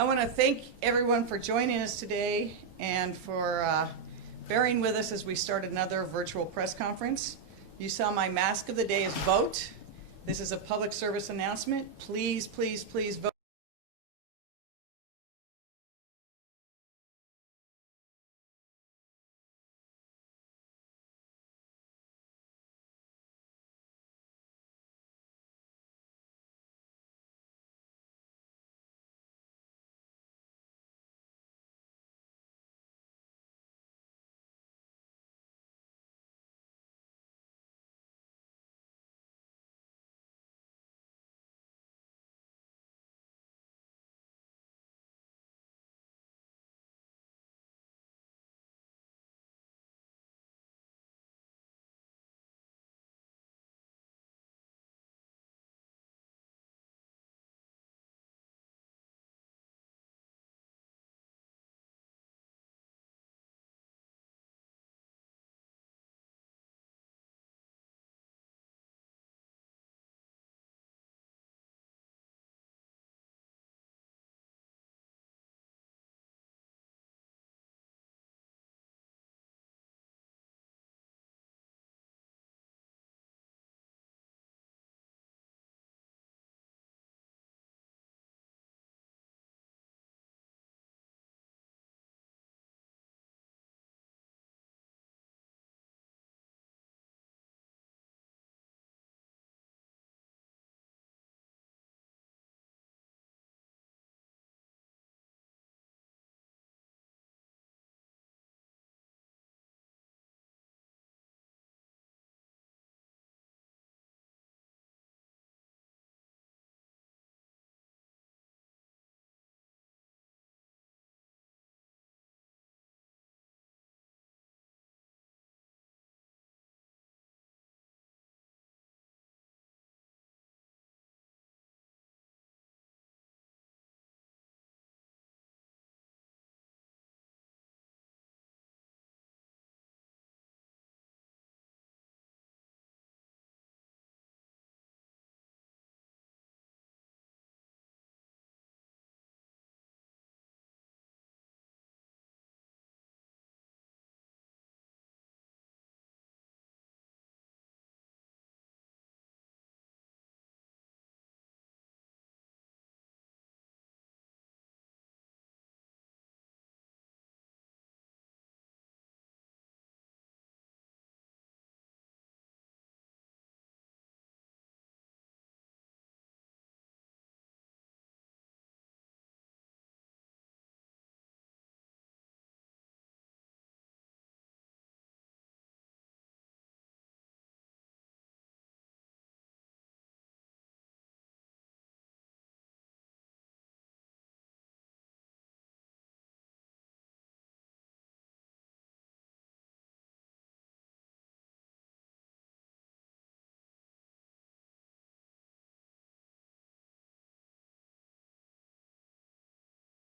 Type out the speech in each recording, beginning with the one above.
I want to thank everyone for joining us today and for bearing with us as we start another virtual press conference. You saw my mask of the day is vote. This is a public service announcement. Please, please, please vote.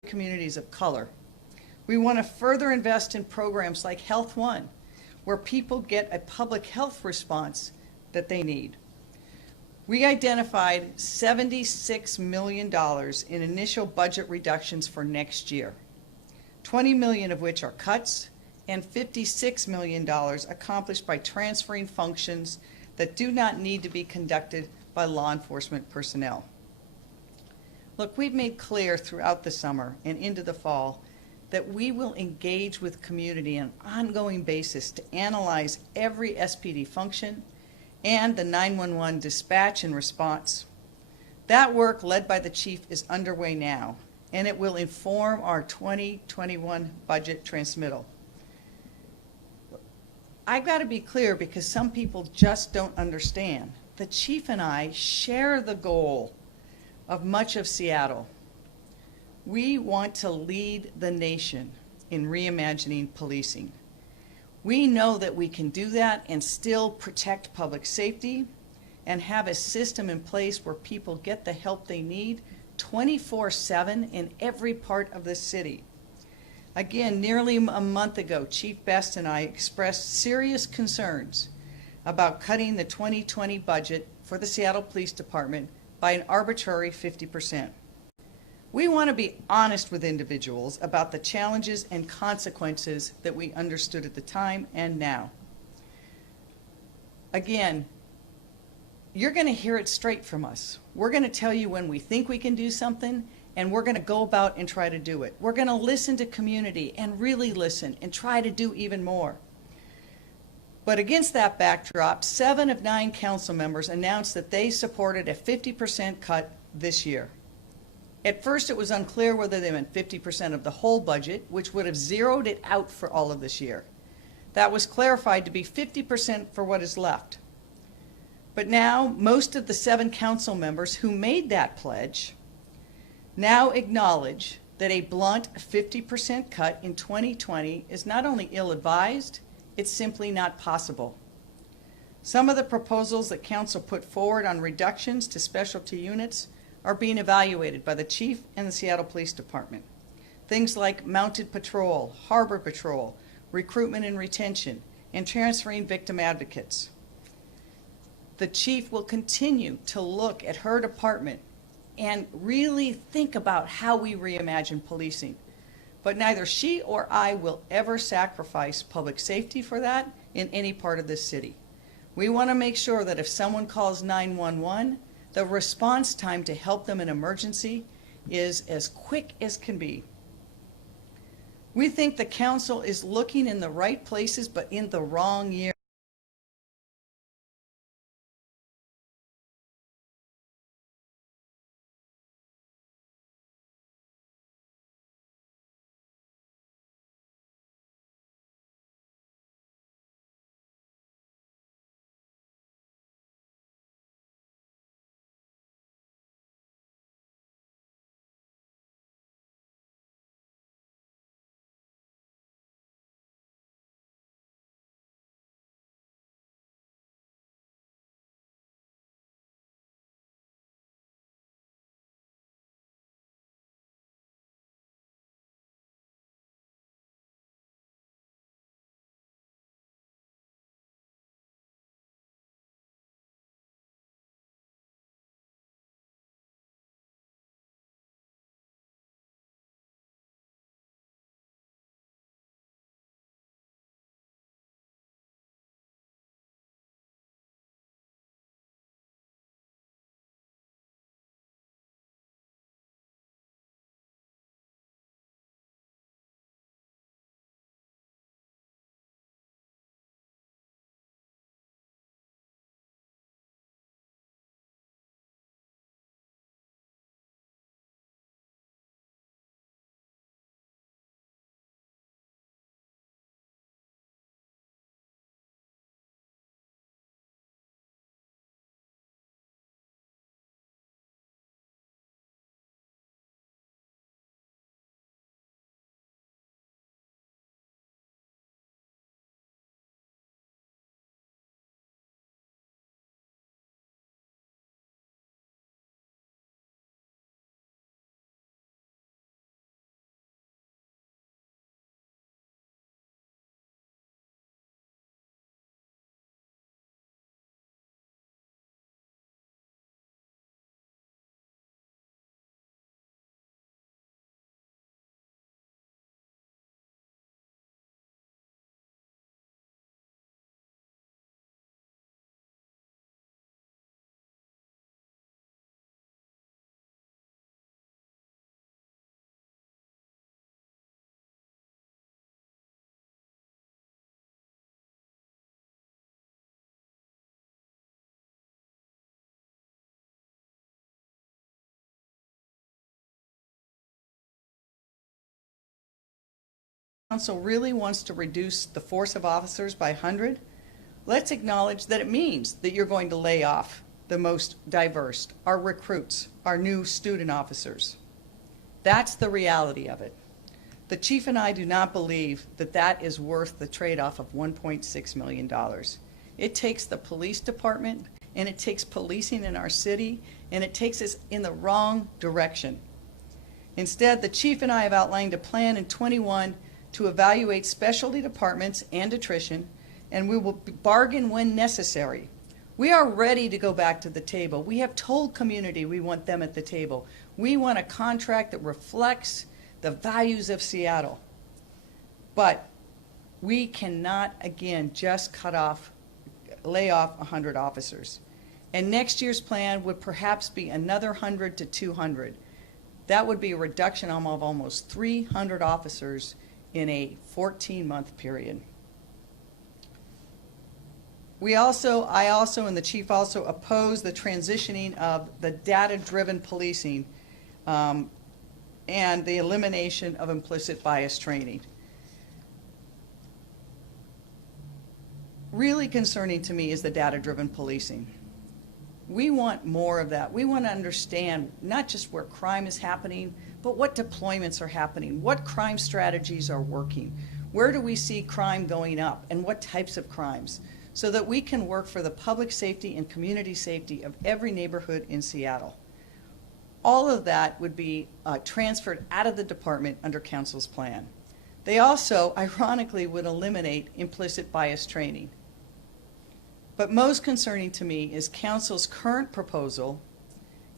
Communities of color. We want to further invest in programs like Health One, where people get a public health response that they need. We identified $76 million in initial budget reductions for next year, $20 million of which are cuts, and $56 million accomplished by transferring functions that do not need to be conducted by law enforcement personnel. Look, we've made clear throughout the summer and into the fall that we will engage with community on an ongoing basis to analyze every SPD function and the 911 dispatch and response. That work, led by the chief, is underway now, and it will inform our 2021 budget transmittal. I've got to be clear because some people just don't understand. The chief and I share the goal of much of Seattle. We want to lead the nation in reimagining policing. We know that we can do that and still protect public safety and have a system in place where people get the help they need 24/7 in every part of the city. Again, nearly a month ago, Chief Best and I expressed serious concerns about cutting the 2020 budget for the Seattle Police Department by an arbitrary 50%. We want to be honest with individuals about the challenges and consequences that we understood at the time and now. Again, you're going to hear it straight from us. We're going to tell you when we think we can do something, and we're going to go about and try to do it. We're going to listen to community and really listen and try to do even more. But against that backdrop, 7 of 9 council members announced that they supported a 50% cut this year. At first, it was unclear whether they meant 50% of the whole budget, which would have zeroed it out for all of this year. That was clarified to be 50% for what is left. But now, most of the 7 council members who made that pledge now acknowledge that a blunt 50% cut in 2020 is not only ill-advised, it's simply not possible. Some of the proposals that council put forward on reductions to specialty units are being evaluated by the chief and the Seattle Police Department. Things like mounted patrol, harbor patrol, recruitment and retention, and transferring victim advocates. The chief will continue to look at her department and really think about how we reimagine policing. But neither she or I will ever sacrifice public safety for that in any part of this city. We want to make sure that if someone calls 911, the response time to help them in emergency is as quick as can be. We think the council is looking in the right places, but in the wrong year. Council really wants to reduce the force of officers by 100, let's acknowledge that it means that you're going to lay off the most diverse, our recruits, our new student officers. That's the reality of it. The chief and I do not believe that that is worth the trade-off of $1.6 million. It takes the police department, and it takes policing in our city, and it takes us in the wrong direction. Instead, the chief and I have outlined a plan in 21 to evaluate specialty departments and attrition, and we will bargain when necessary We are ready to go back to the table. We have told community we want them at the table. We want a contract that reflects the values of Seattle. But we cannot, again, just lay off 100 officers. And next year's plan would perhaps be another 100 to 200. That would be a reduction of almost 300 officers in a 14-month period. I also, and the chief also oppose the transitioning of the data-driven policing and the elimination of implicit bias training. Really concerning to me is the data-driven policing. We want more of that. We want to understand not just where crime is happening, but what deployments are happening, what crime strategies are working, where do we see crime going up, and what types of crimes, so that we can work for the public safety and community safety of every neighborhood in Seattle. All of that would be transferred out of the department under council's plan. They also, ironically, would eliminate implicit bias training. But most concerning to me is council's current proposal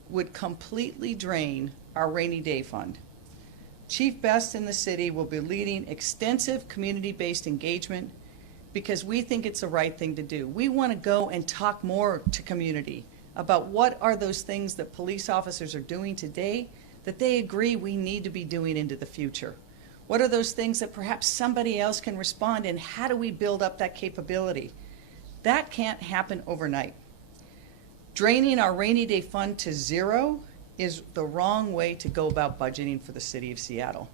would completely drain our rainy day fund. Chief Best in the city will be leading extensive community-based engagement because we think it's the right thing to do. We want to go and talk more to community about what are those things that police officers are doing today that they agree we need to be doing into the future. What are those things that perhaps somebody else can respond, and how do we build up that capability? That can't happen overnight. Draining our rainy day fund to zero is the wrong way to go about budgeting for the city of Seattle.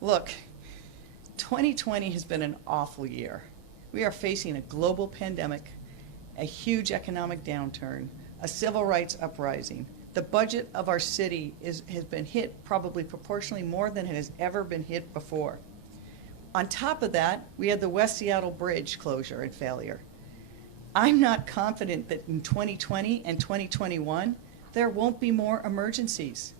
Look, 2020 has been an awful year. We are facing a global pandemic, a huge economic downturn, a civil rights uprising. The budget of our city has been hit probably proportionally more than it has ever been hit before. On top of that, we had the West Seattle Bridge closure and failure. I'm not confident that in 2020 and 2021, there won't be more emergencies.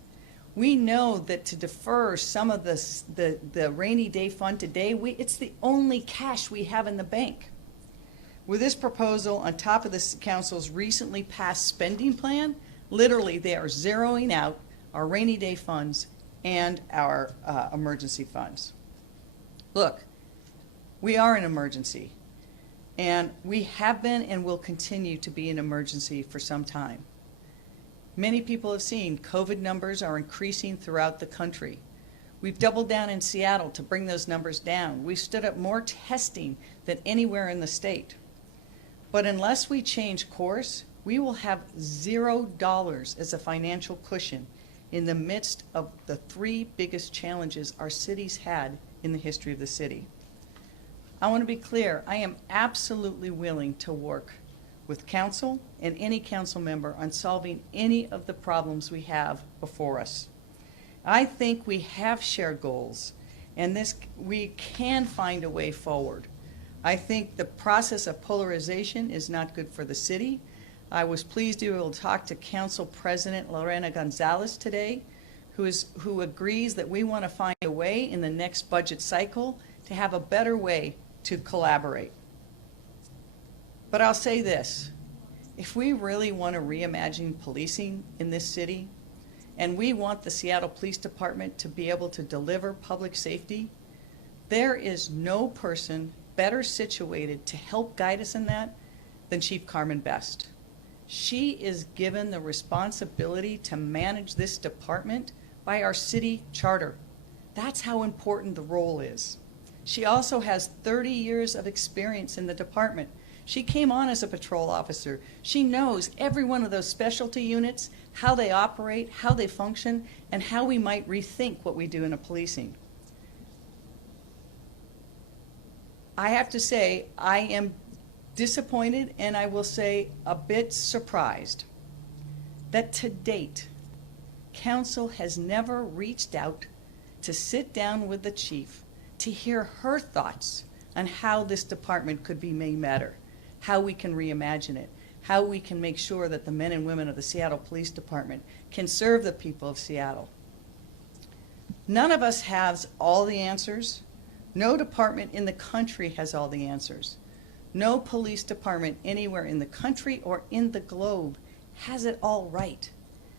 We know that to defer some of the rainy day fund today, it's the only cash we have in the bank. With this proposal on top of this council's recently passed spending plan, literally they are zeroing out our rainy day funds and our emergency funds. Look, we are an emergency, and we have been and will continue to be an emergency for some time. Many people have seen COVID numbers are increasing throughout the country. We've doubled down in Seattle to bring those numbers down. We've stood up more testing than anywhere in the state. But unless we change course, we will have $0 as a financial cushion in the midst of the three biggest challenges our city's had in the history of the city. I want to be clear, I am absolutely willing to work with council and any council member on solving any of the problems we have before us. I think we have shared goals, and we can find a way forward. I think the process of polarization is not good for the city. I was pleased to be able to talk to Council President Lorena Gonzalez today, who agrees that we want to find a way in the next budget cycle to have a better way to collaborate. But I'll say this, if we really want to reimagine policing in this city, and we want the Seattle Police Department to be able to deliver public safety, there is no person better situated to help guide us in that than Chief Carmen Best. She is given the responsibility to manage this department by our city charter. That's how important the role is. She also has 30 years of experience in the department. She came on as a patrol officer. She knows every one of those specialty units, how they operate, how they function, and how we might rethink what we do in a policing. I have to say, I am disappointed, and I will say a bit surprised, that to date, council has never reached out to sit down with the chief to hear her thoughts on how this department could be made better, how we can reimagine it, how we can make sure that the men and women of the Seattle Police Department can serve the people of Seattle. None of us has all the answers. No department in the country has all the answers. No police department anywhere in the country or in the globe has it all right.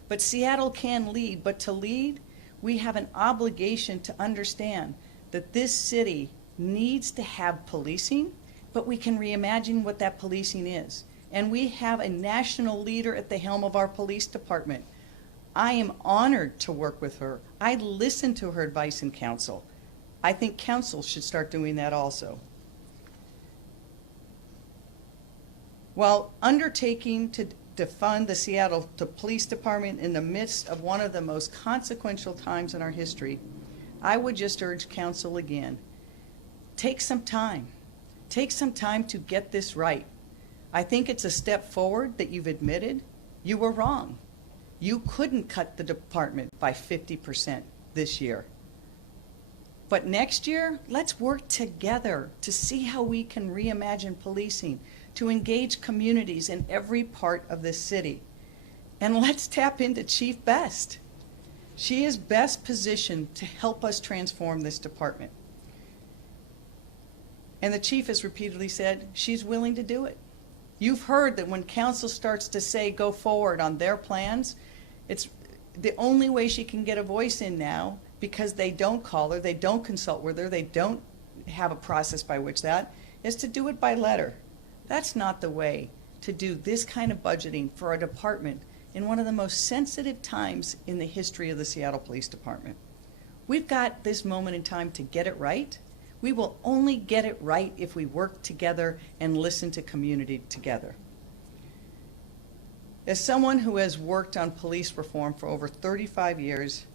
But Seattle can lead, but to lead, we have an obligation to understand that this city needs to have policing, but we can reimagine what that policing is. And we have a national leader at the helm of our police department. I am honored to work with her. I listen to her advice and counsel. I think council should start doing that also. While undertaking to defund the Seattle Police Department in the midst of one of the most consequential times in our history, I would just urge council again, take some time. Take some time to get this right. I think it's a step forward that you've admitted you were wrong. You couldn't cut the department by 50% this year. But next year, let's work together to see how we can reimagine policing, to engage communities in every part of this city. And let's tap into Chief Best. She is best positioned to help us transform this department. And the chief has repeatedly said she's willing to do it. You've heard that when council starts to say go forward on their plans, it's the only way she can get a voice in now, because they don't call her, they don't consult with her, they don't have a process by which that is to do it by letter. That's not the way to do this kind of budgeting for a department in one of the most sensitive times in the history of the Seattle Police Department. We've got this moment in time to get it right. We will only get it right if we work together and listen to community together. As someone who has worked on police reform for over 35 years,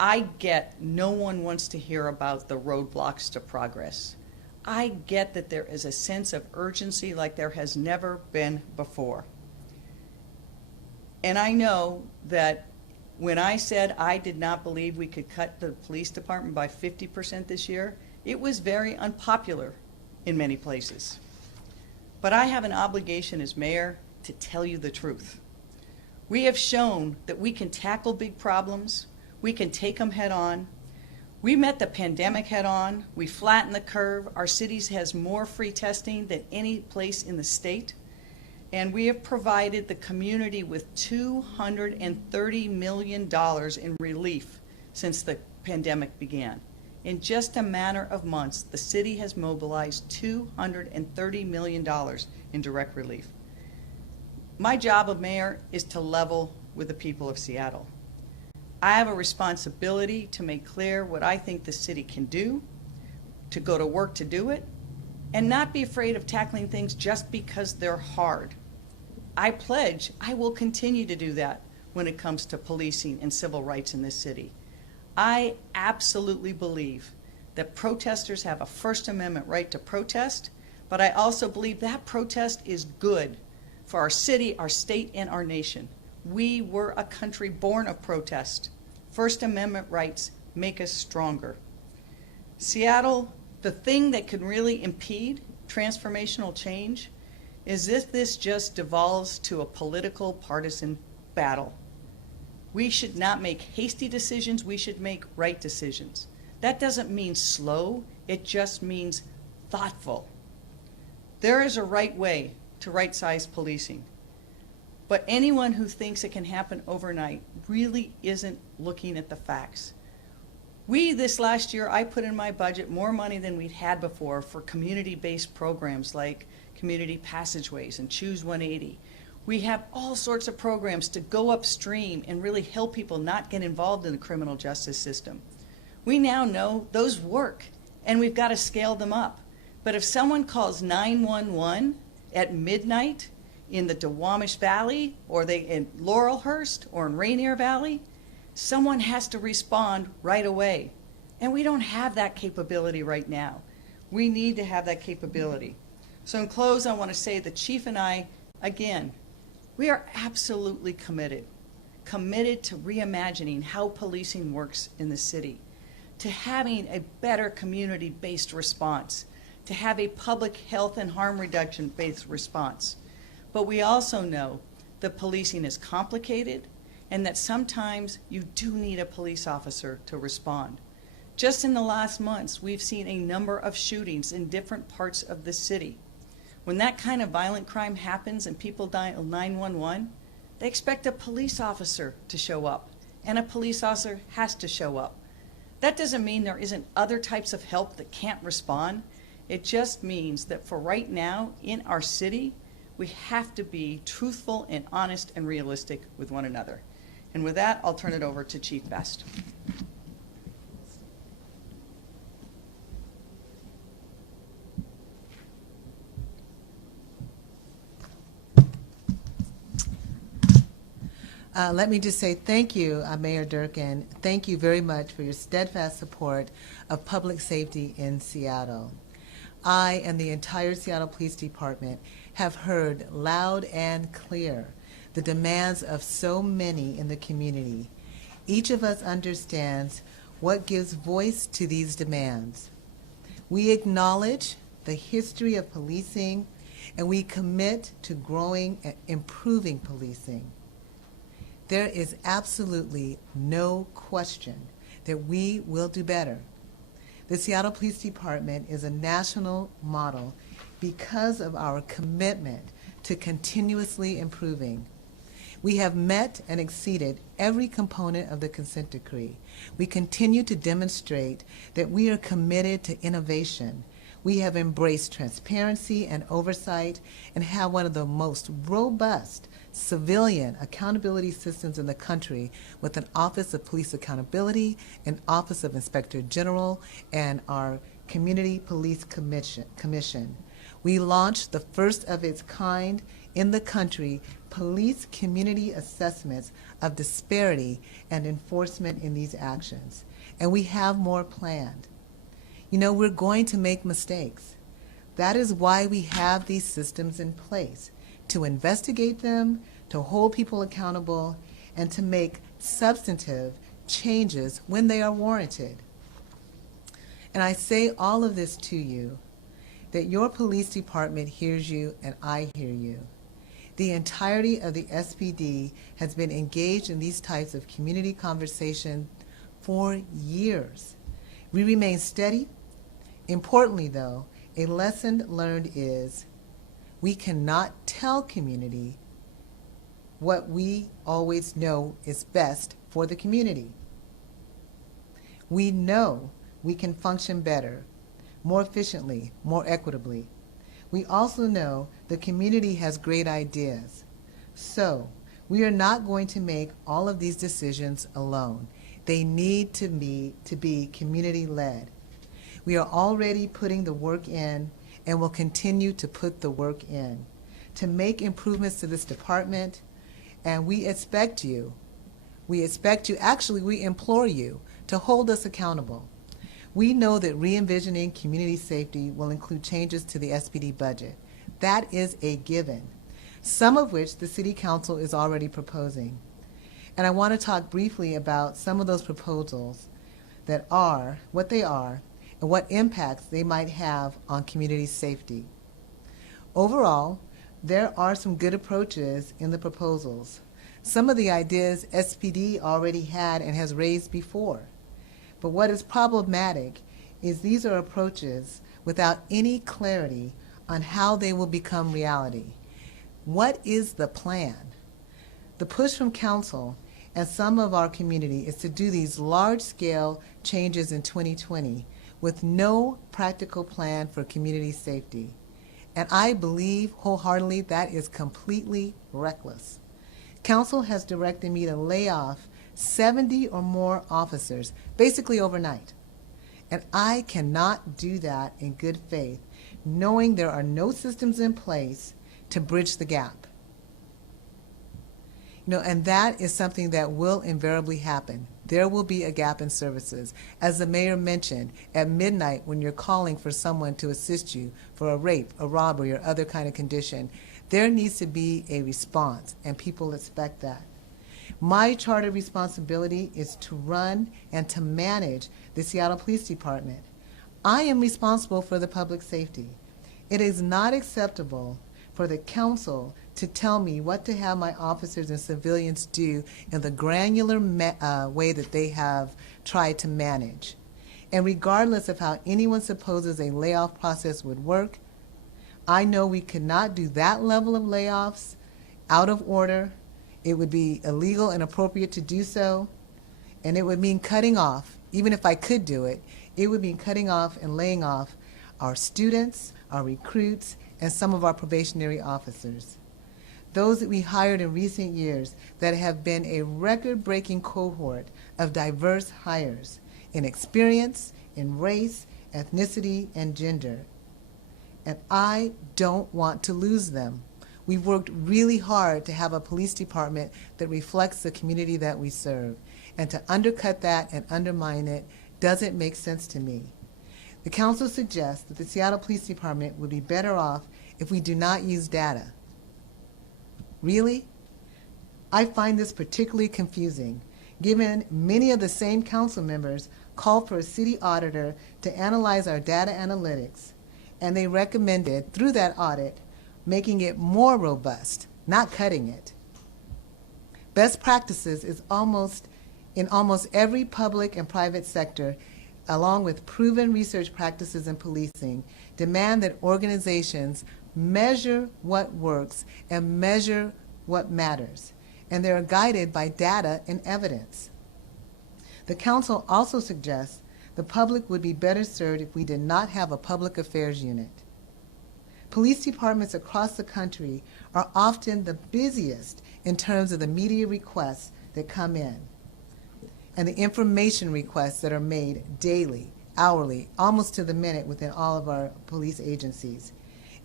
I get no one wants to hear about the roadblocks to progress. I get that there is a sense of urgency like there has never been before. And I know that when I said I did not believe we could cut the police department by 50% this year, it was very unpopular in many places. But I have an obligation as mayor to tell you the truth. We have shown that we can tackle big problems, we can take them head on. We met the pandemic head on, we flattened the curve, our city has more free testing than any place in the state, and we have provided the community with $230 million in relief since the pandemic began. In just a matter of months, the city has mobilized $230 million in direct relief. My job of mayor is to level with the people of Seattle. I have a responsibility to make clear what I think the city can do, to go to work to do it, and not be afraid of tackling things just because they're hard. I pledge I will continue to do that when it comes to policing and civil rights in this city. I absolutely believe that protesters have a First Amendment right to protest, but I also believe that protest is good for our city, our state, and our nation. We were a country born of protest. First Amendment rights make us stronger. Seattle, the thing that can really impede transformational change is if this just devolves to a political partisan battle. We should not make hasty decisions, we should make right decisions. That doesn't mean slow, it just means thoughtful. There is a right way to right-size policing, but anyone who thinks it can happen overnight really isn't looking at the facts. This last year, I put in my budget more money than we'd had before for community-based programs like Community Passageways and Choose 180. We have all sorts of programs to go upstream and really help people not get involved in the criminal justice system. We now know those work, and we've got to scale them up. But if someone calls 911 at midnight in the Duwamish Valley, or in Laurelhurst, or in Rainier Valley, someone has to respond right away. And we don't have that capability right now. We need to have that capability. So in close, I want to say the chief and I, again, we are absolutely committed to reimagining how policing works in the city, to having a better community-based response, to have a public health and harm reduction-based response. But we also know that policing is complicated and that sometimes you do need a police officer to respond. Just in the last months, we've seen a number of shootings in different parts of the city. When that kind of violent crime happens and people dial 911, they expect a police officer to show up, and a police officer has to show up. That doesn't mean there isn't other types of help that can't respond. It just means that for right now in our city, we have to be truthful and honest and realistic with one another. And with that, I'll turn it over to Chief Best. Let me just say thank you, Mayor Durkan. Thank you very much for your steadfast support of public safety in Seattle. I and the entire Seattle Police Department have heard loud and clear the demands of so many in the community. Each of us understands what gives voice to these demands. We acknowledge the history of policing, and we commit to growing and improving policing. There is absolutely no question that we will do better. The Seattle Police Department is a national model because of our commitment to continuously improving. We have met and exceeded every component of the consent decree. We continue to demonstrate that we are committed to innovation. We have embraced transparency and oversight and have one of the most robust civilian accountability systems in the country, with an Office of Police Accountability, an Office of Inspector General, and our Community Police Commission. We launched the first of its kind in the country police community assessments of disparity and enforcement in these actions. And we have more planned. You know, we're going to make mistakes. That is why we have these systems in place, to investigate them, to hold people accountable, and to make substantive changes when they are warranted. And I say all of this to you, that your police department hears you and I hear you. The entirety of the SPD has been engaged in these types of community conversation for years. We remain steady. Importantly, though, a lesson learned is we cannot tell community what we always know is best for the community. We know we can function better, more efficiently, more equitably. We also know the community has great ideas. So we are not going to make all of these decisions alone. They need to be community-led. We are already putting the work in and will continue to put the work in to make improvements to this department. And we expect you, actually we implore you to hold us accountable. We know that re-envisioning community safety will include changes to the SPD budget. That is a given, some of which the City Council is already proposing. And I want to talk briefly about some of those proposals that are what they are and what impacts they might have on community safety. Overall, there are some good approaches in the proposals. Some of the ideas SPD already had and has raised before. But what is problematic is these are approaches without any clarity on how they will become reality. What is the plan? The push from council and some of our community is to do these large-scale changes in 2020 with no practical plan for community safety. And I believe wholeheartedly that is completely reckless. Council has directed me to lay off 70 or more officers, basically overnight. And I cannot do that in good faith, knowing there are no systems in place to bridge the gap. And that is something that will invariably happen. There will be a gap in services. As the mayor mentioned, at midnight when you're calling for someone to assist you for a rape, a robbery, or other kind of condition, there needs to be a response, and people expect that. My charter responsibility is to run and to manage the Seattle Police Department. I am responsible for the public safety. It is not acceptable for the council to tell me what to have my officers and civilians do in the granular way that they have tried to manage. And regardless of how anyone supposes a layoff process would work, I know we could not do that level of layoffs out of order. It would be illegal and inappropriate to do so, and it would mean cutting off, even if I could do it, it would mean cutting off and laying off our students, our recruits, and some of our probationary officers. Those that we hired in recent years that have been a record-breaking cohort of diverse hires in experience, in race, ethnicity, and gender. And I don't want to lose them. We've worked really hard to have a police department that reflects the community that we serve. And to undercut that and undermine it doesn't make sense to me. The council suggests that the Seattle Police Department would be better off if we do not use data. Really? I find this particularly confusing, given many of the same council members called for a city auditor to analyze our data analytics, and they recommended, through that audit, making it more robust, not cutting it. Best practices is in almost every public and private sector, along with proven research practices in policing, demand that organizations measure what works and measure what matters, and they are guided by data and evidence. The council also suggests the public would be better served if we did not have a public affairs unit. Police departments across the country are often the busiest in terms of the media requests that come in and the information requests that are made daily, hourly, almost to the minute within all of our police agencies.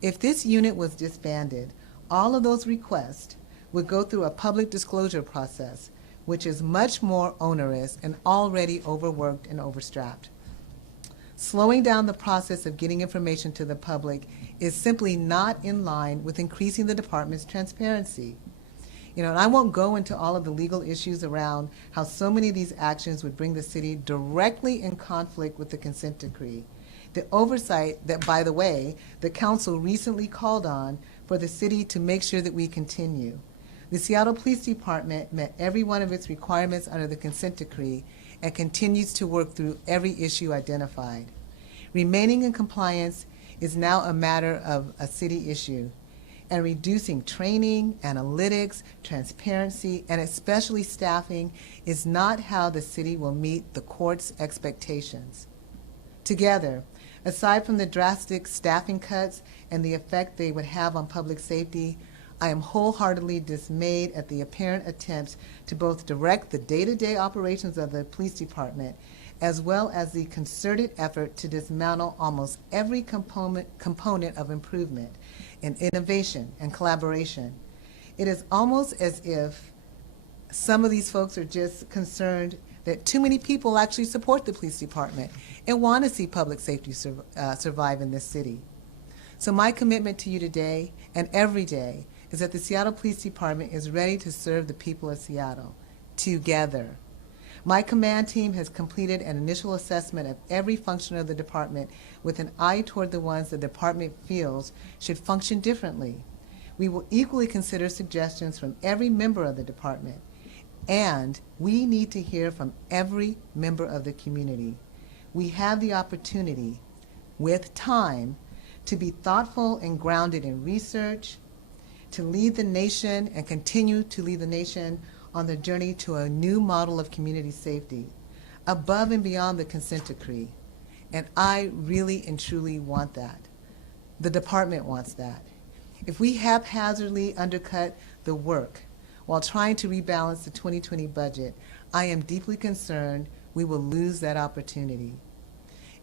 If this unit was disbanded, all of those requests would go through a public disclosure process, which is much more onerous and already overworked and overstrapped. Slowing down the process of getting information to the public is simply not in line with increasing the department's transparency. And I won't go into all of the legal issues around how so many of these actions would bring the city directly in conflict with the consent decree. The oversight that, by the way, the council recently called on for the city to make sure that we continue. The Seattle Police Department met every one of its requirements under the consent decree and continues to work through every issue identified. Remaining in compliance is now a matter of a city issue, and reducing training, analytics, transparency, and especially staffing is not how the city will meet the court's expectations. Together, aside from the drastic staffing cuts and the effect they would have on public safety, I am wholeheartedly dismayed at the apparent attempts to both direct the day-to-day operations of the police department as well as the concerted effort to dismantle almost every component of improvement in innovation and collaboration. It is almost as if some of these folks are just concerned that too many people actually support the police department and want to see public safety survive in this city. So my commitment to you today and every day is that the Seattle Police Department is ready to serve the people of Seattle together. My command team has completed an initial assessment of every function of the department with an eye toward the ones the department feels should function differently. We will equally consider suggestions from every member of the department, and we need to hear from every member of the community. We have the opportunity, with time, to be thoughtful and grounded in research, to lead the nation and continue to lead the nation on the journey to a new model of community safety, above and beyond the consent decree. And I really and truly want that. The department wants that. If we haphazardly undercut the work while trying to rebalance the 2020 budget, I am deeply concerned we will lose that opportunity.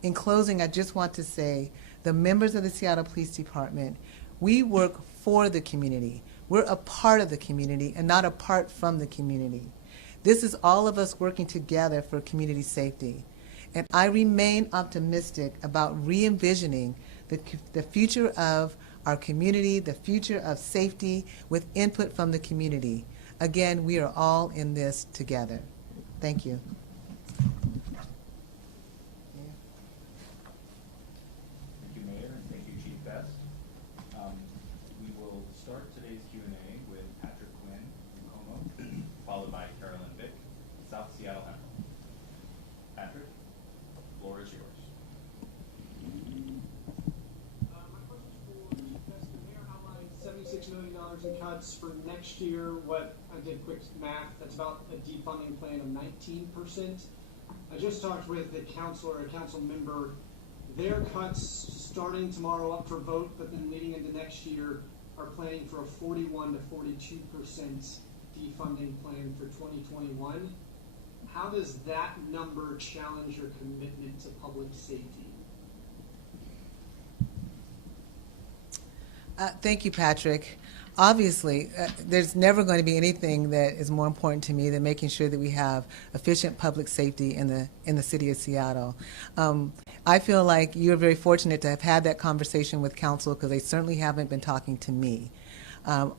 In closing, I just want to say, the members of the Seattle Police Department, we work for the community. We're a part of the community and not apart from the community. This is all of us working together for community safety. And I remain optimistic about re-envisioning the future of our community, the future of safety with input from the community. Again, we are all in this together. Thank you. Thank you, Mayor, and thank you, Chief Best. We will start today's Q&A with Patrick Quinn from Como, followed by Carolyn Vick, South Seattle Emerald. Patrick, the floor is yours. My question is for Chief Best. to cuts for next year. What I did quick math, that's about a defunding plan of 19%. I just talked with the counselor, a council member. Their cuts starting tomorrow up for vote, but then leading into next year are planning for a 41 to 42% defunding plan for 2021. How does that number challenge your commitment to public safety? Thank you, Patrick. Obviously, there's never going to be anything that is more important to me than making sure that we have efficient public safety in the city of Seattle. I feel like you're very fortunate to have had that conversation with council because they certainly haven't been talking to me.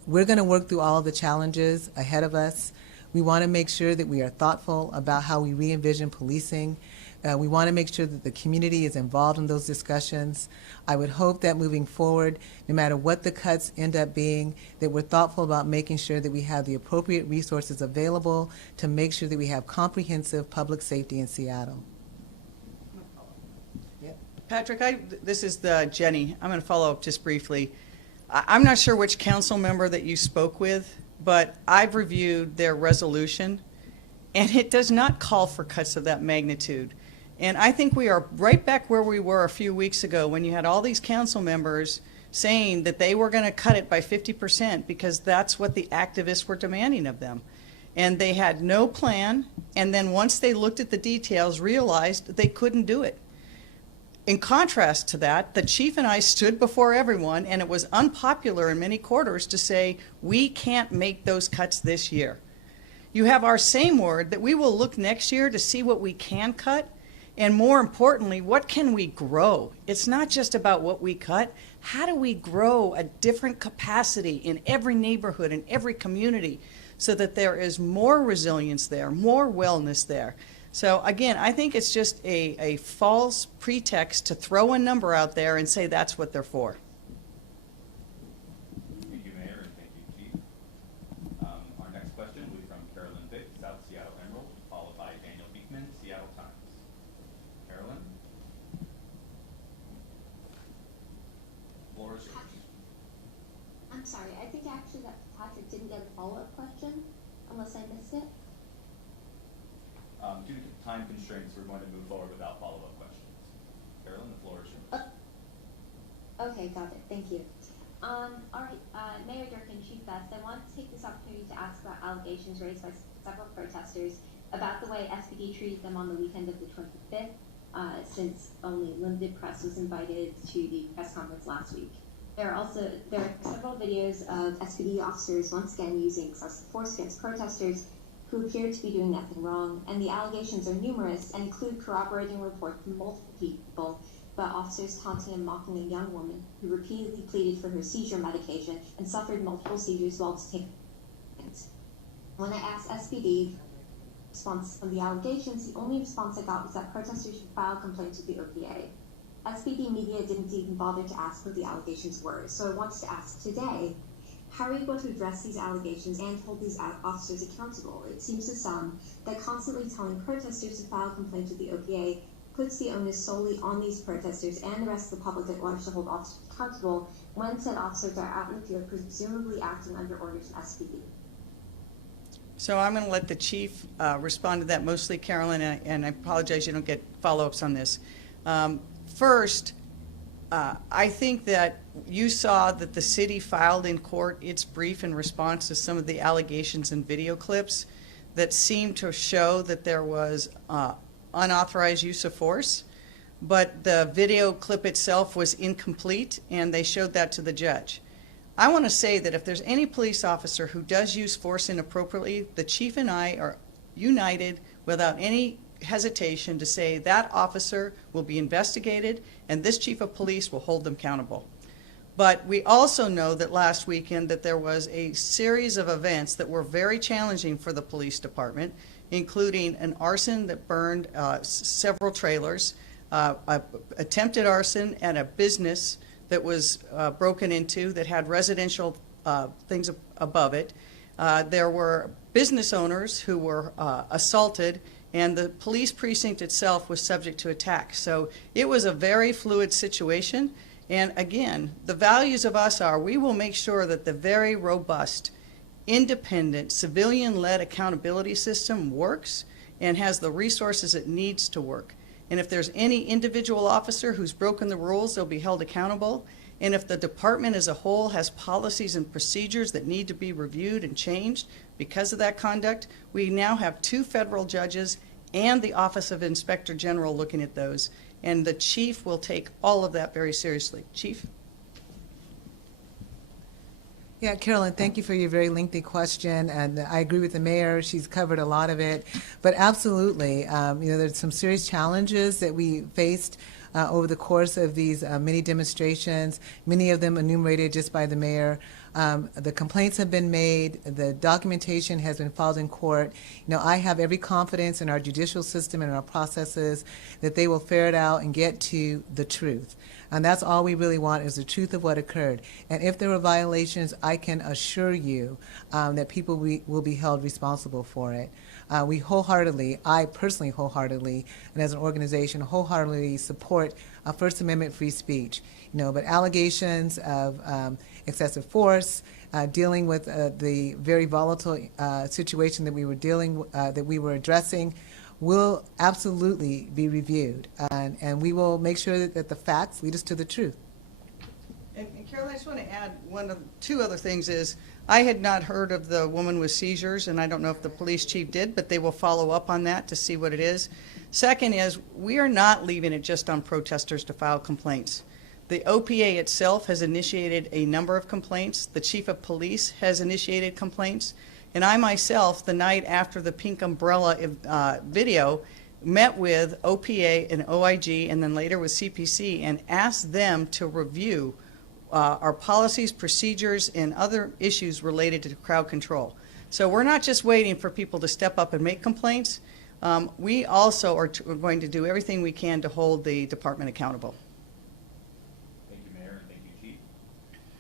We're going to work through all of the challenges ahead of us. We want to make sure that we are thoughtful about how we re-envision policing. We want to make sure that the community is involved in those discussions. I would hope that moving forward, no matter what the cuts end up being, that we're thoughtful about making sure that we have the appropriate resources available to make sure that we have comprehensive public safety in Seattle. Patrick, this is Jenny. I'm going to follow up just briefly. I'm not sure which council member that you spoke with, but I've reviewed their resolution, and it does not call for cuts of that magnitude. And I think we are right back where we were a few weeks ago when you had all these council members saying that they were going to cut it by 50% because that's what the activists were demanding of them. And they had no plan, and then once they looked at the details, realized they couldn't do it. In contrast to that, the chief and I stood before everyone, and it was unpopular in many quarters to say, we can't make those cuts this year. You have our same word that we will look next year to see what we can cut, and more importantly, what can we grow? It's not just about what we cut. How do we grow a different capacity in every neighborhood, in every community, so that there is more resilience there, more wellness there? So again, I think it's just a false pretext to throw a number out there and say that's what they're for. Thank you, Mayor, and thank you, Chief. Our next question will be from Carolyn Vick, South Seattle Emerald, followed by Daniel Beekman, Seattle Times. Carolyn? Floor is yours. I'm sorry, I think actually that Patrick didn't get a follow-up question, unless I missed it. Due to time constraints, we're going to move forward without follow-up questions. Carolyn, the floor is yours. Okay, got it. Thank you. All right, Mayor Durkan, Chief Best, I want to take this opportunity to ask about allegations raised by several protesters about the way SPD treated them on the weekend of the 25th, since only limited press was invited to the press conference last week. There are several videos of SPD officers once again using excessive force against protesters who appear to be doing nothing wrong, and the allegations are numerous and include corroborating reports from multiple people about officers taunting and mocking a young woman who repeatedly pleaded for her seizure medication and suffered multiple seizures while taking it. When I asked SPD response of the allegations, the only response I got was that protesters should file complaints with the OPA. SPD media didn't even bother to ask what the allegations were, so I wanted to ask today, how are you going to address these allegations and hold these officers accountable? It seems to some that constantly telling protesters to file complaints with the OPA puts the onus solely on these protesters and the rest of the public at large to hold officers accountable when said officers are out in the field presumably acting under orders from SPD. So I'm going to let the chief respond to that, mostly Carolyn, and I apologize you don't get follow-ups on this. First, I think that you saw that the city filed in court its brief in response to some of the allegations and video clips that seemed to show that there was unauthorized use of force, but the video clip itself was incomplete, and they showed that to the judge. I want to say that if there's any police officer who does use force inappropriately, the chief and I are united without any hesitation to say that officer will be investigated and this chief of police will hold them accountable. But we also know that last weekend that there was a series of events that were very challenging for the police department, including an arson that burned several trailers, attempted arson at a business that was broken into that had residential things above it. There were business owners who were assaulted, and the police precinct itself was subject to attack. So it was a very fluid situation, And again, the values of us are we will make sure that the very robust, independent, civilian-led accountability system works and has the resources it needs to work. And if there's any individual officer who's broken the rules, they'll be held accountable. And if the department as a whole has policies and procedures that need to be reviewed and changed because of that conduct, we now have 2 federal judges and the Office of Inspector General looking at those. And the chief will take all of that very seriously. Chief? Yeah, Carolyn, thank you for your very lengthy question, and I agree with the mayor. She's covered a lot of it, but absolutely, there's some serious challenges that we faced over the course of these many demonstrations, many of them enumerated just by the mayor. The complaints have been made, the documentation has been filed in court. I have every confidence in our judicial system and our processes that they will ferret out and get to the truth. And that's all we really want is the truth of what occurred. And if there were violations, I can assure you that people will be held responsible for it. We wholeheartedly, I personally wholeheartedly, and as an organization wholeheartedly support First Amendment free speech. But allegations of excessive force, dealing with the very volatile situation that we were addressing, will absolutely be reviewed, and we will make sure that the facts lead us to the truth. And Carolyn, I just want to add 2 other things is, I had not heard of the woman with seizures, and I don't know if the police chief did, but they will follow up on that to see what it is. Second is, we are not leaving it just on protesters to file complaints. The OPA itself has initiated a number of complaints. The chief of police has initiated complaints. And I myself, the night after the Pink Umbrella video, met with OPA and OIG and then later with CPC and asked them to review our policies, procedures, and other issues related to crowd control. So we're not just waiting for people to step up and make complaints. We also are going to do everything we can to hold the department accountable. Thank you, Mayor, and thank you, Chief.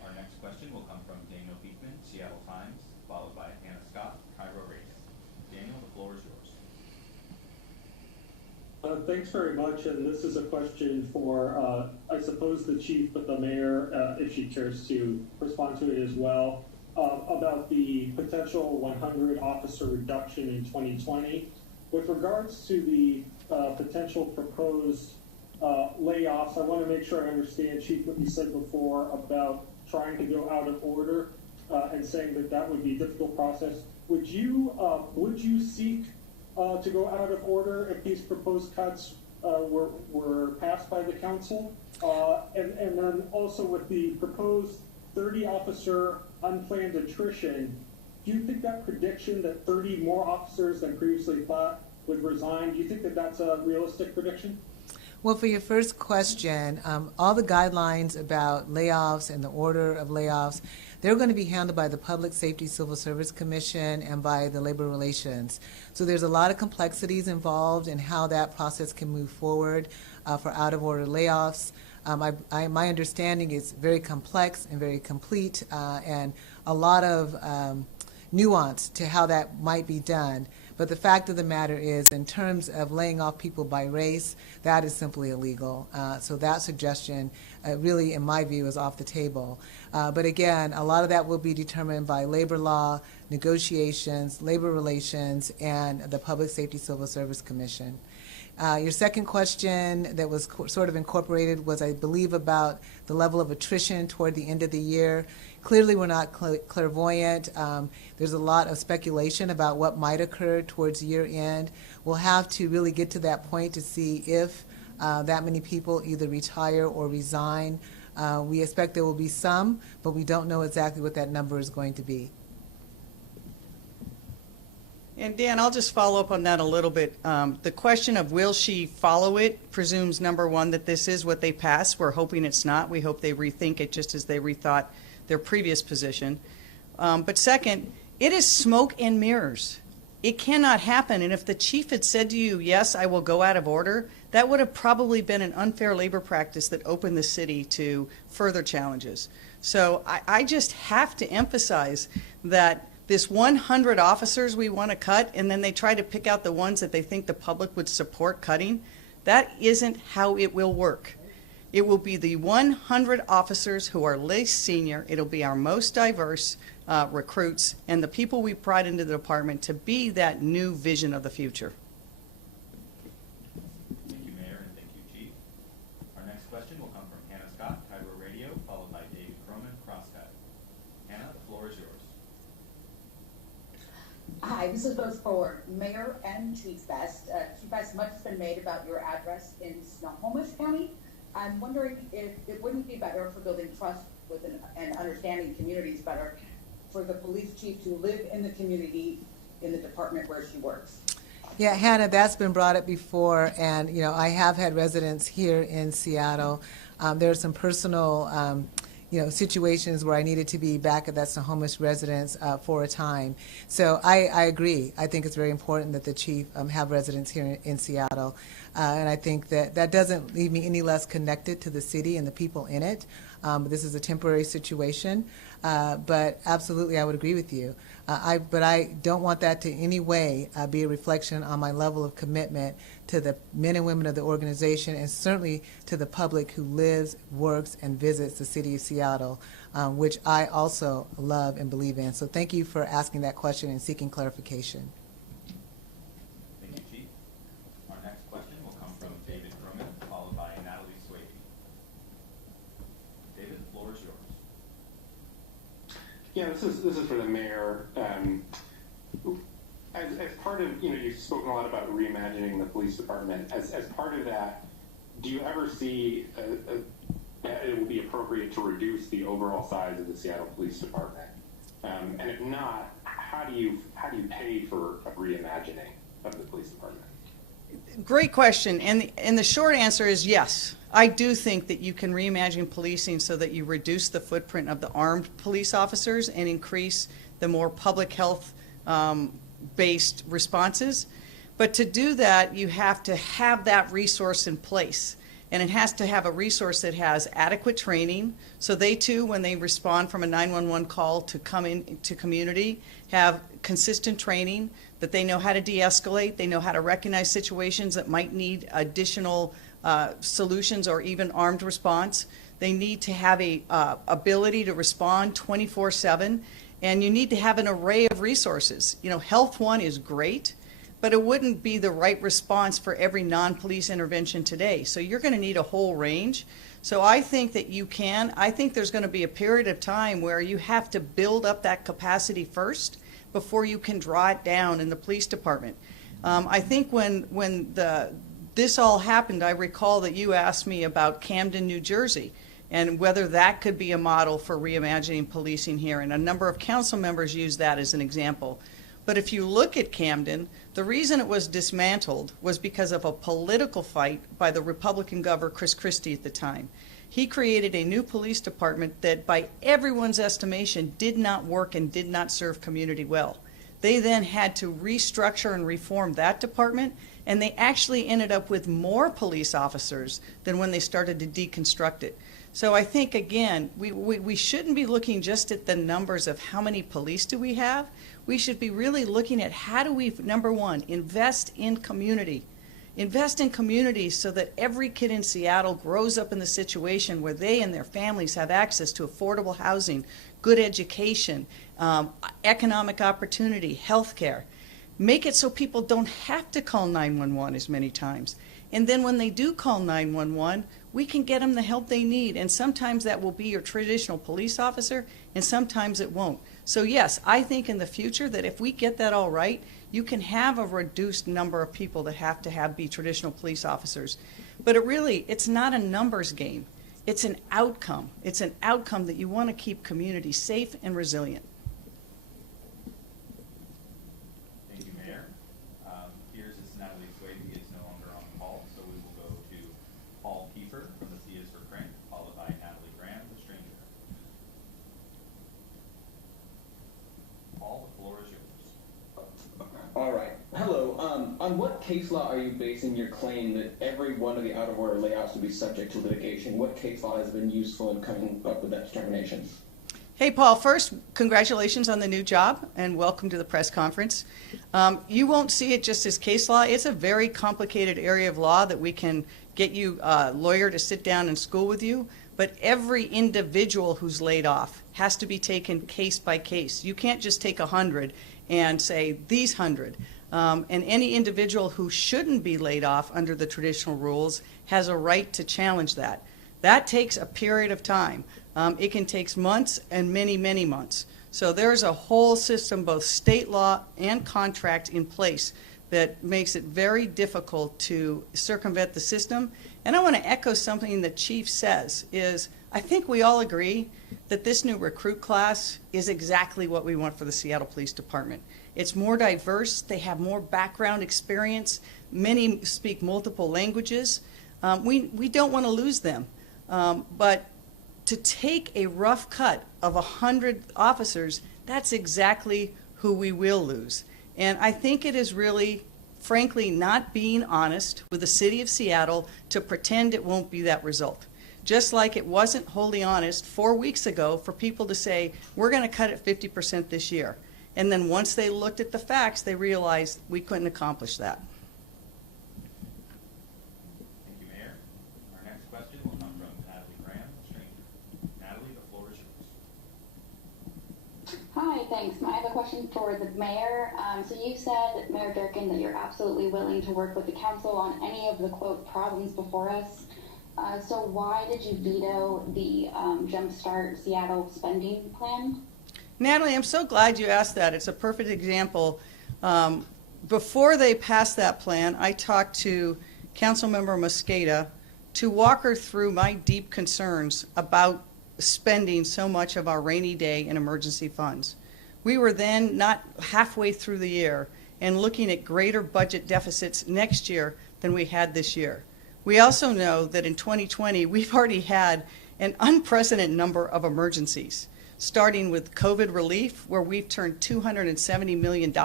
Our next question will come from Daniel Beekman, Seattle Times, followed by Hannah Scott, Cairo Radio. Daniel, the floor is yours. Thanks very much, and this is a question for, I suppose, the chief, but the mayor, if she cares to respond to it as well, about the potential 100 officer reduction in 2020. With regards to the potential proposed layoffs, I want to make sure I understand, Chief, what you said before about trying to go out of order and saying that that would be a difficult process. Would you seek to go out of order if these proposed cuts were passed by the council? And then also with the proposed 30 officer unplanned attrition, do you think that prediction that 30 more officers than previously thought would resign, do you think that that's a realistic prediction? Well, for your first question, all the guidelines about layoffs and the order of layoffs, they're going to be handled by the Public Safety Civil Service Commission and by the Labor Relations. So there's a lot of complexities involved in how that process can move forward for out-of-order layoffs. My understanding is very complex and very complete and a lot of nuance to how that might be done. But the fact of the matter is, in terms of laying off people by race, that is simply illegal. So that suggestion really, in my view, is off the table. But again, a lot of that will be determined by labor law, negotiations, labor relations, and the Public Safety Civil Service Commission. Your second question that was sort of incorporated was, I believe, about the level of attrition toward the end of the year. Clearly, we're not clairvoyant. There's a lot of speculation about what might occur towards year end. We'll have to really get to that point to see if that many people either retire or resign. We expect there will be some, but we don't know exactly what that number is going to be. And Dan, I'll just follow up on that a little bit. The question of will she follow it presumes, number one, that this is what they pass. We're hoping it's not. We hope they rethink it just as they rethought their previous position. But second, it is smoke and mirrors. It cannot happen. And if the chief had said to you, yes, I will go out of order, that would have probably been an unfair labor practice that opened the city to further challenges. So I just have to emphasize that this 100 officers we want to cut, and then they try to pick out the ones that they think the public would support cutting, that isn't how it will work. It will be the 100 officers who are least senior. It'll be our most diverse recruits and the people we pride into the department to be that new vision of the future. Thank you, Mayor, and thank you, Chief. Our next question will come from Hannah Scott, Cairo Radio, followed by David Croman, Crosscut. Hannah, the floor is yours. Hi, this is both for Mayor and Chief Best. Chief Best, much has been made about your address in Snohomish County. I'm wondering if it wouldn't be better for building trust with and understanding communities better for the police chief to live in the community in the department where she works. Yeah, Hannah, that's been brought up before, and I have had residents here in Seattle. There are some personal situations where I needed to be back at that Snohomish residence for a time. So I agree. I think it's very important that the chief have residents here in Seattle. And I think that doesn't leave me any less connected to the city and the people in it. This is a temporary situation. But absolutely, I would agree with you. But I don't want that to in any way be a reflection on my level of commitment to the men and women of the organization, and certainly to the public who lives, works, and visits the city of Seattle, which I also love and believe in. So thank you for asking that question and seeking clarification. Thank you, Chief. Our next question will come from David Croman, followed by Natalie Swayze. David, the floor is yours. Yeah, this is for the mayor. As part of, you've spoken a lot about reimagining the police department. As part of that, do you ever see that it would be appropriate to reduce the overall size of the Seattle Police Department? And if not, how do you pay for a reimagining of the police department? Great question, and the short answer is yes. I do think that you can reimagine policing so that you reduce the footprint of the armed police officers and increase the more public health based responses. But to do that, you have to have that resource in place. And it has to have a resource that has adequate training, so they too, when they respond from a 911 call to come into community, have consistent training, that they know how to de-escalate, they know how to recognize situations that might need additional solutions or even armed response. They need to have a ability to respond 24/7, and you need to have an array of resources. Health One is great, but it wouldn't be the right response for every non-police intervention today. So you're going to need a whole range. So I think that you can. I think there's going to be a period of time where you have to build up that capacity first before you can draw it down in the police department. I think when this all happened, I recall that you asked me about Camden, New Jersey, and whether that could be a model for reimagining policing here. And a number of council members used that as an example. But if you look at Camden, the reason it was dismantled was because of a political fight by the Republican governor, Chris Christie, at the time. He created a new police department that, by everyone's estimation, did not work and did not serve community well. They then had to restructure and reform that department, and they actually ended up with more police officers than when they started to deconstruct it. So I think, again, we shouldn't be looking just at the numbers of how many police do we have. We should be really looking at how do we, number one, invest in community. Invest in communities so that every kid in Seattle grows up in the situation where they and their families have access to affordable housing, good education, economic opportunity, health care. Make it so people don't have to call 911 as many times. And then when they do call 911, we can get them the help they need. And sometimes that will be your traditional police officer, and sometimes it won't. So yes, I think in the future that if we get that all right, you can have a reduced number of people that have to be traditional police officers. But it's not a numbers game. It's an outcome. It's an outcome that you want to keep communities safe and resilient. Thank you, Mayor. Here's Natalie Swayze is no longer on the call, so we will go to Paul Kiefer from the C is for Frank, followed by Natalie Graham, the stranger. Paul, the floor is yours. All right. Hello. On what case law are you basing your claim that every one of the out-of-order layoffs would be subject to litigation? What case law has been useful in coming up with that determination? Hey, Paul, first, congratulations on the new job and welcome to the press conference. You won't see it just as case law. It's a very complicated area of law that we can get you a lawyer to sit down and school with you, but every individual who's laid off has to be taken case by case. You can't just take 100 and say these 100. And any individual who shouldn't be laid off under the traditional rules has a right to challenge that. That takes a period of time. It can take months and many, many months. So there's a whole system, both state law and contract, in place that makes it very difficult to circumvent the system. And I want to echo something that Chief says, is I think we all agree that this new recruit class is exactly what we want for the Seattle Police Department. It's more diverse. They have more background experience. Many speak multiple languages. We don't want to lose them. But to take a rough cut of 100 officers, that's exactly who we will lose. And I think it is really, frankly, not being honest with the city of Seattle to pretend it won't be that result. Just like it wasn't wholly honest 4 weeks ago for people to say, we're going to cut it 50% this year. And then once they looked at the facts, they realized we couldn't accomplish that. Thank you, Mayor. Our next question will come from Natalie Graham, stranger. Natalie, the floor is yours. Hi, thanks. I have a question for the mayor. So you said, Mayor Durkan, that you're absolutely willing to work with the council on any of the, quote, problems before us. So why did you veto the Jumpstart Seattle spending plan? Natalie, I'm so glad you asked that. It's a perfect example. Before they passed that plan, I talked to Councilmember Mosqueda to walk her through my deep concerns about spending so much of our rainy day and emergency funds. We were then not halfway through the year and looking at greater budget deficits next year than we had this year. We also know that in 2020, we've already had an unprecedented number of emergencies, starting with COVID relief, where we've turned $270 million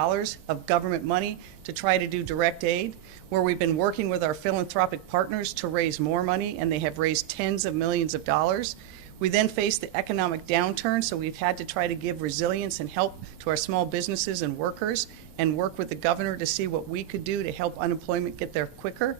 of government money to try to do direct aid, where we've been working with our philanthropic partners to raise more money, and they have raised tens of millions of dollars. We then faced the economic downturn, so we've had to try to give resilience and help to our small businesses and workers and work with the governor to see what we could do to help unemployment get there quicker.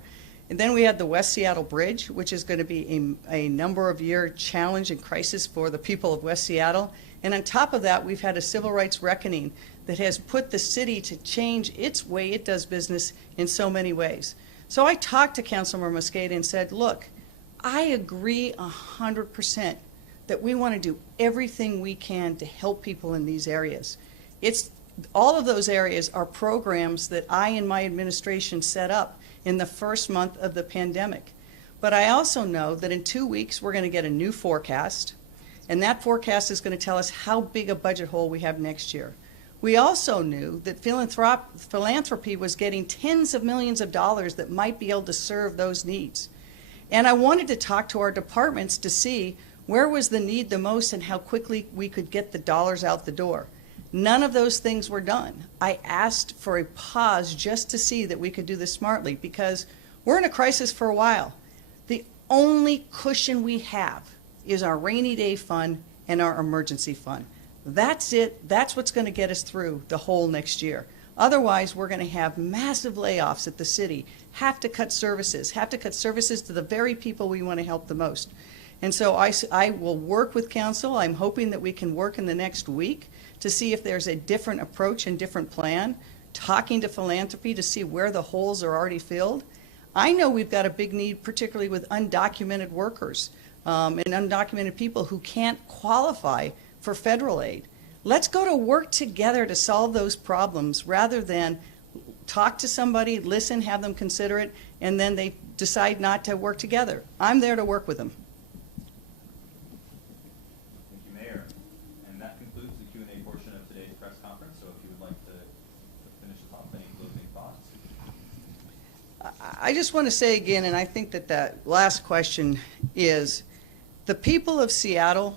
And then we had the West Seattle Bridge, which is going to be a number of year challenge and crisis for the people of West Seattle. And on top of that, we've had a civil rights reckoning that has put the city to change its way it does business in so many ways. So I talked to Councilmember Mosqueda and said, look, I agree 100% that we want to do everything we can to help people in these areas. All of those areas are programs that I and my administration set up in the first month of the pandemic. But I also know that in 2 weeks we're going to get a new forecast, and that forecast is going to tell us how big a budget hole we have next year. We also knew that philanthropy was getting tens of millions of dollars that might be able to serve those needs. And I wanted to talk to our departments to see where was the need the most and how quickly we could get the dollars out the door. None of those things were done. I asked for a pause just to see that we could do this smartly, because we're in a crisis for a while. The only cushion we have is our rainy day fund and our emergency fund. That's it. That's what's going to get us through the whole next year. Otherwise, we're going to have massive layoffs at the city, have to cut services to the very people we want to help the most. And so I will work with council. I'm hoping that we can work in the next week to see if there's a different approach and different plan, talking to philanthropy to see where the holes are already filled. I know we've got a big need, particularly with undocumented workers and undocumented people who can't qualify for federal aid. Let's go to work together to solve those problems rather than talk to somebody, listen, have them consider it, and then they decide not to work together. I'm there to work with them. Thank you, Mayor. And that concludes the Q&A portion of today's press conference. So if you would like to finish us off, any closing thoughts? I just want to say again, and I think that that last question is, the people of Seattle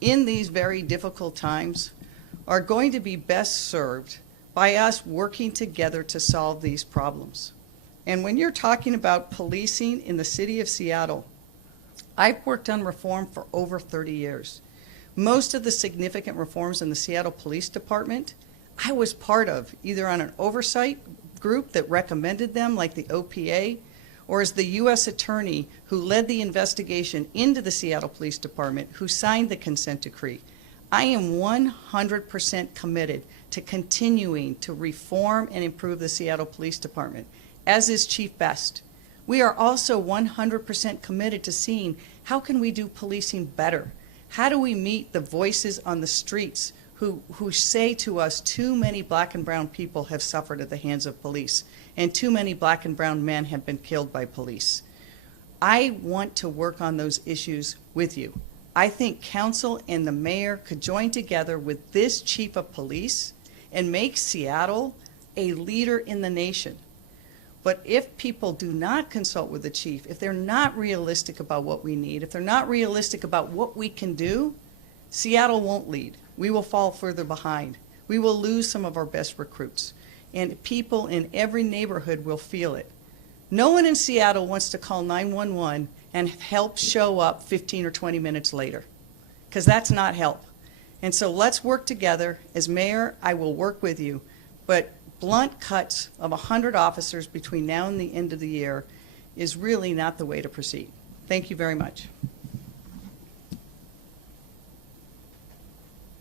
in these very difficult times are going to be best served by us working together to solve these problems. And when you're talking about policing in the city of Seattle, I've worked on reform for over 30 years. Most of the significant reforms in the Seattle Police Department, I was part of, either on an oversight group that recommended them, like the OPA, or as the U.S. Attorney who led the investigation into the Seattle Police Department, who signed the consent decree. I am 100% committed to continuing to reform and improve the Seattle Police Department, as is Chief Best. We are also 100% committed to seeing how can we do policing better. How do we meet the voices on the streets who say to us too many black and brown people have suffered at the hands of police and too many black and brown men have been killed by police. I want to work on those issues with you. I think council and the mayor could join together with this chief of police and make Seattle a leader in the nation. But if people do not consult with the chief, if they're not realistic about what we need, if they're not realistic about what we can do, Seattle won't lead. We will fall further behind. We will lose some of our best recruits. And people in every neighborhood will feel it. No one in Seattle wants to call 911 and help show up 15 or 20 minutes later, because that's not help. And so let's work together. As mayor, I will work with you, but blunt cuts of 100 officers between now and the end of the year is really not the way to proceed. Thank you very much.